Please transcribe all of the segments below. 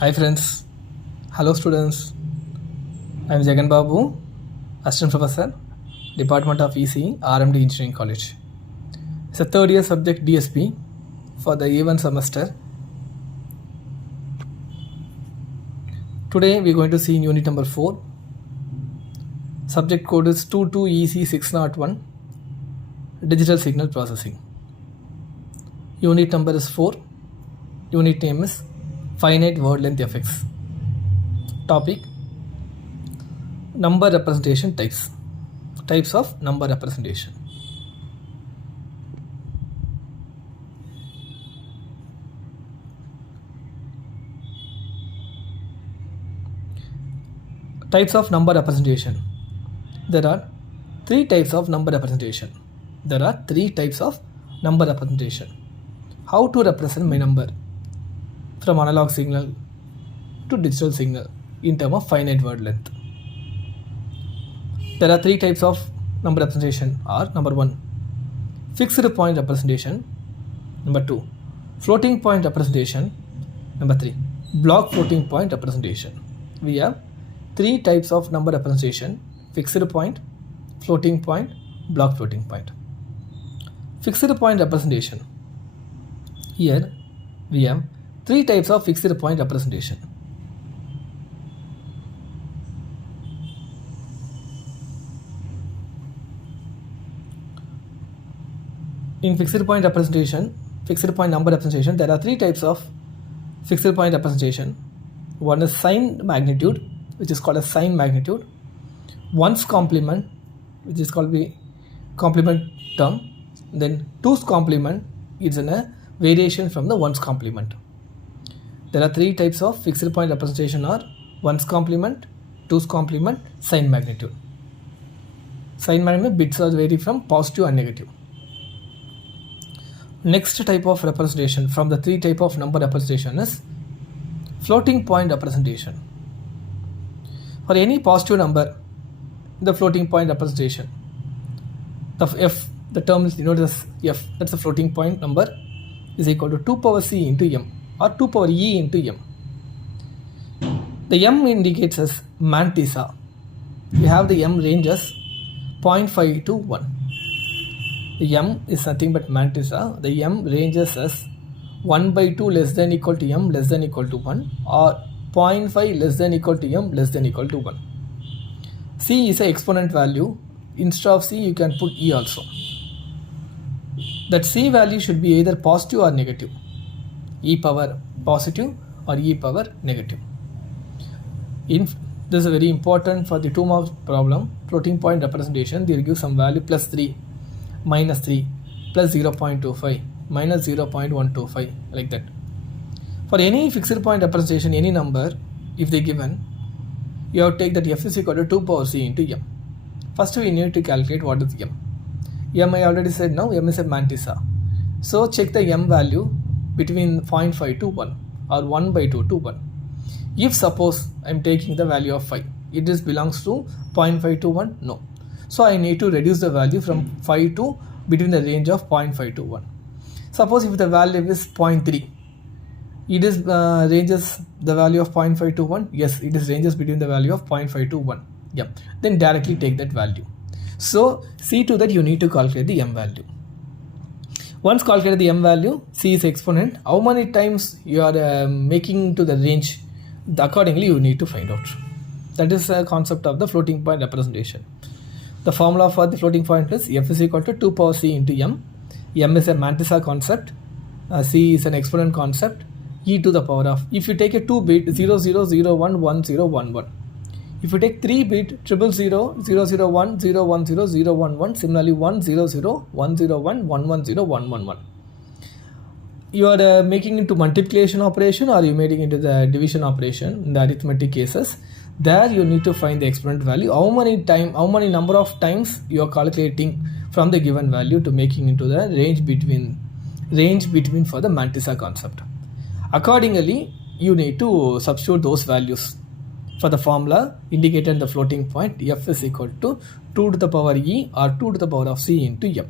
Hi friends, hello students. I am Jagan Babu, Assistant Professor, Department of EC, RMD Engineering College. It's a third year subject DSP for the A1 semester. Today we are going to see in unit number 4. Subject code is 22EC601, Digital Signal Processing. Unit number is 4. Unit name is Finite Word Length Effects. Topic: number representation types. Types of number representation. Types of number representation. There are 3 types of number representation. How to represent my number from analog signal to digital signal in terms of finite word length. There are 3 types of number representation are: number 1, fixed point representation; number 2, floating point representation; number 3, block floating point representation. We have 3 types of number representation: fixed point, floating point, block floating point. Fixed point representation. Here we have 3 types of fixed point representation. In fixed point number representation, there are 3 types of fixed point representation. One is sign magnitude, which is called a sign magnitude. One's complement, which is called the complement term. Then two's complement is a variation from the one's complement. There are 3 types of fixed point representation are: one's complement, two's complement, sign magnitude. Sign magnitude bits are vary from positive and negative. Next type of representation from the 3 type of number representation is floating point representation. For any positive number, the floating point representation, the term is denoted as f, that's the floating point number, is equal to 2 power c into m or 2 power e into m. The m indicates as mantissa. We have the m range as 0.5 to 1. The m is nothing but mantissa. The m ranges as 1 by 2 less than equal to m less than equal to 1, or 0.5 less than equal to m less than equal to 1. C is an exponent value. Instead of c you can put e also. That c value should be either positive or negative. E power positive or e power negative. This is very important for the 2 mark problem. Floating point representation, they will give some value plus 3, minus 3, plus 0.25, minus 0.125, like that. For any fixed point representation, any number, if they given, you have to take that f is equal to 2 power c into m. First we need to calculate what is m. M I already said now, m is a mantissa. So check the m value between 0.5 to 1 or 1 by 2 to 1. If suppose I am taking the value of 5, it is belongs to 0.5 to 1? No. So I need to reduce the value from 5 to between the range of 0.5 to 1. Suppose if the value is 0.3, it is ranges the value of 0.5 to 1? Yes, it is ranges between the value of 0.5 to 1. Yeah, then directly take that value. So see to that you need to calculate the m value. Once calculated the m value, c is exponent. How many times you are making to the range, accordingly you need to find out. That is the concept of the floating point representation. The formula for the floating point is f is equal to 2 power c into m. M is a mantissa concept, c is an exponent concept, e to the power of, if you take a 2 bit 0001 1011, if you take 3 bit 000 001 010 011, similarly 100 101 110 111, you are making into multiplication operation or you making into the division operation. In the arithmetic cases, there you need to find the exponent value, how many number of times you are calculating from the given value to making into the range between for the mantissa concept. Accordingly you need to substitute those values for the formula indicated in the floating point. F is equal to 2 to the power e or 2 to the power of c into m.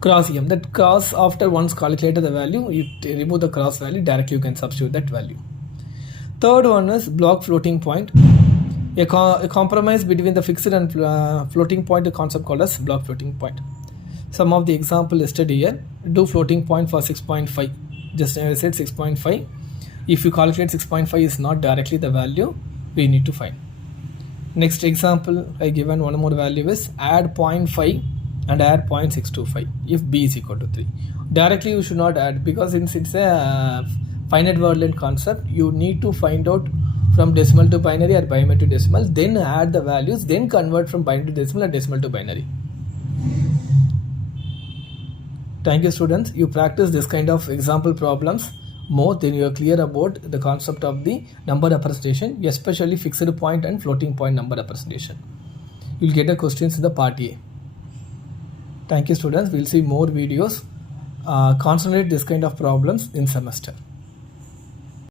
cross em. That cross, after once calculated the value, you remove the cross value, directly you can substitute that value. Third one is block floating point. A compromise between the fixed and floating point, a concept called as block floating point. Some of the example listed here. Do floating point for 6.5. Just I said 6.5. If you calculate 6.5 is not directly the value, we need to find. Next example I given one more value is add 0.5 and add 0.625 if b is equal to 3. Directly you should not add, because since it's a finite word length concept, you need to find out from decimal to binary or binary to decimal, then add the values, then convert from binary to decimal or decimal to binary. Thank you students. You practice this kind of example problems more, then you are clear about the concept of the number representation, especially fixed point and floating point number representation. You will get the questions in the part A. Thank you students. We will see more videos. Concentrate this kind of problems in semester.